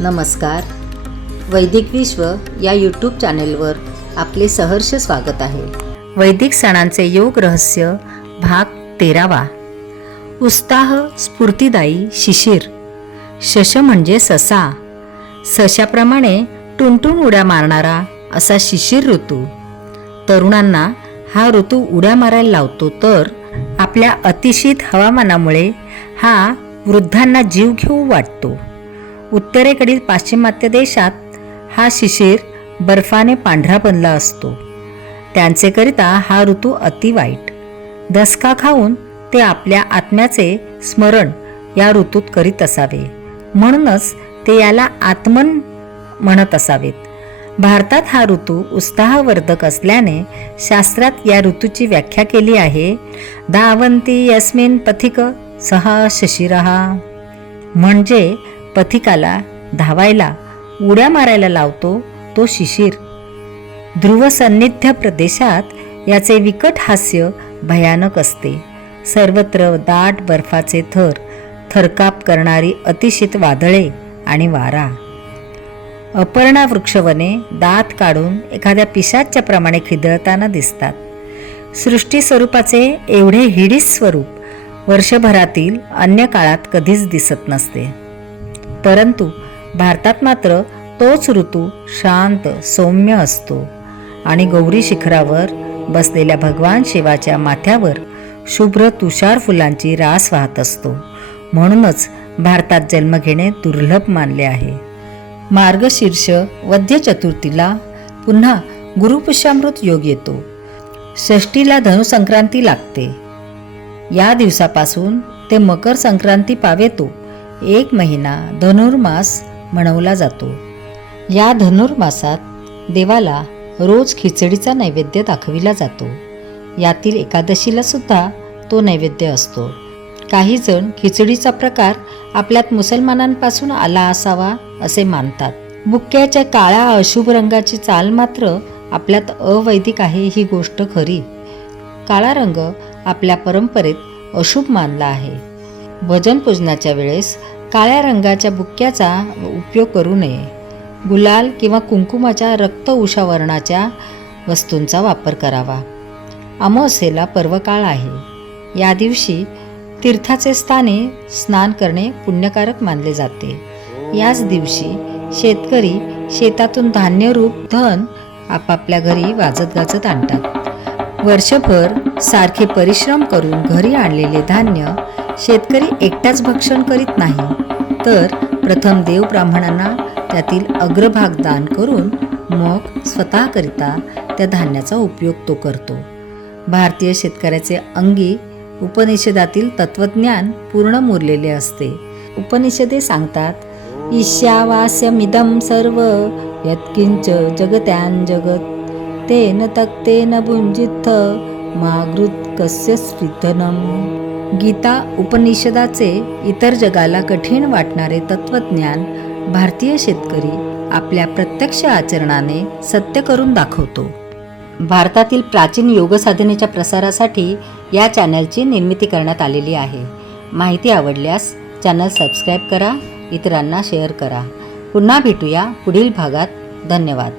नमस्कार. वैदिक विश्व या यूट्यूब चॅनेलवर आपले सहर्ष स्वागत आहे. वैदिक सणांचे योग रहस्य भाग तेरावा. उत्साह स्फूर्तिदायी शिशिर. शश म्हणजे ससा. सशाप्रमाणे टुनटुन उड्या मारणारा असा शिशिर ऋतू. तरुणांना हा ऋतू उड्या मारायला लावतो तर आपल्या अतिशीत हवामानामुळे हा वृद्धांना जीव घेऊ वाटतो. उत्तरेकडील पाश्चिमात्य देशात हा शिशिर बर्फाने पांढरा बनला असतो. त्यांचेकरिता हा ऋतू अति वाईट. दसका खाऊन ते आपल्या आत्म्याचे स्मरण या ऋतूत करीत असावे. म्हणूनच ते याला आत्मन म्हणत असावेत. भारतात हा ऋतू उत्साहवर्धक असल्याने शास्त्रात या ऋतूची व्याख्या केली आहे धावंती यस्मिन पथिक सहा शशिरहा म्हणजे पथिकाला धावायला उड्या मारायला लावतो तो शिशिर. ध्रुव सन्निध्य प्रदेशात याचे विकट हास्य भयानक असते. सर्वत्र दाट बर्फाचे थर थरकाप करणारी अतिशीत वादळे आणि वारा. अपर्णा वृक्षवने दात काढून एखाद्या पिशाच्या प्रमाणे खिदळताना दिसतात. सृष्टी स्वरूपाचे एवढे हिडीस स्वरूप वर्षभरातील अन्य काळात कधीच दिसत नसते. परंतु भारतात मात्र तोच ऋतू शांत सौम्य असतो. आणि गौरी शिखरावर बसलेल्या भगवान शिवाच्या माथ्यावर शुभ्र तुषार फुलांची रास वाहत असतो. म्हणूनच भारतात जन्म घेणे दुर्लभ मानले आहे. मार्गशीर्ष वद्य चतुर्थीला पुन्हा गुरुपुष्यामृत योग येतो. षष्टीला धनुसंक्रांती लागते. या दिवसापासून ते मकर संक्रांती पावेतो. एक महिना धनुर्मास म्हणवला जातो. या धनुर्मासात देवाला रोज खिचडीचा नैवेद्य दाखविला जातो. यातील एकादशीला सुद्धा तो नैवेद्य असतो. काही जण खिचडीचा प्रकार आपल्यात मुसलमानांपासून आला असावा असे मानतात. बुक्क्याच्या काळ्या अशुभ रंगाची चाल मात्र आपल्यात अवैदिक आहे ही गोष्ट खरी. काळा रंग आपल्या परंपरेत अशुभ मानला आहे. भजन पूजनाच्या वेळेस काळ्या रंगाच्या बुक्क्याचा उपयोग करू नये. गुलाल किंवा कुंकुमाच्या रक्त उषा वर्णाच्या वस्तूंचा वापर करावा. अमावस्येला पर्वकाळ आहे. या दिवशी तीर्थाचे स्थाने स्नान करणे पुण्यकारक मानले जाते. याच दिवशी शेतकरी शेतातून धान्यरूप धन आपापल्या घरी वाजत गाजत आणतात. वर्षभर सारखे परिश्रम करून घरी आणलेले धान्य शेतकरी एकटाच भक्षण करीत नाही तर प्रथम देव ब्राह्मणांना त्यातील अग्रभाग दान करून मग स्वतःकरिता त्या धान्याचा उपयोग तो करतो. भारतीय शेतकऱ्याचे अंगी उपनिषदातील तत्वज्ञान पूर्ण मुरलेले असते. उपनिषदे सांगतात ईशावास्यमिदं सर्व यत्किंच जगत्यान जगत तेन तक्तेन भुंजित्थ मागृत कस्य स्विधनम गीता उपनिषदाचे इतर जगाला कठीण वाटणारे तत्वज्ञान भारतीय शेतकरी आपल्या प्रत्यक्ष आचरणाने सत्य करून दाखवतो. भारतातील प्राचीन योगसाधनेच्या प्रसारासाठी या चॅनलची निर्मिती करण्यात आलेली आहे. माहिती आवडल्यास चॅनल सबस्क्राईब करा इतरांना शेअर करा. पुन्हा भेटूया पुढील भागात. धन्यवाद.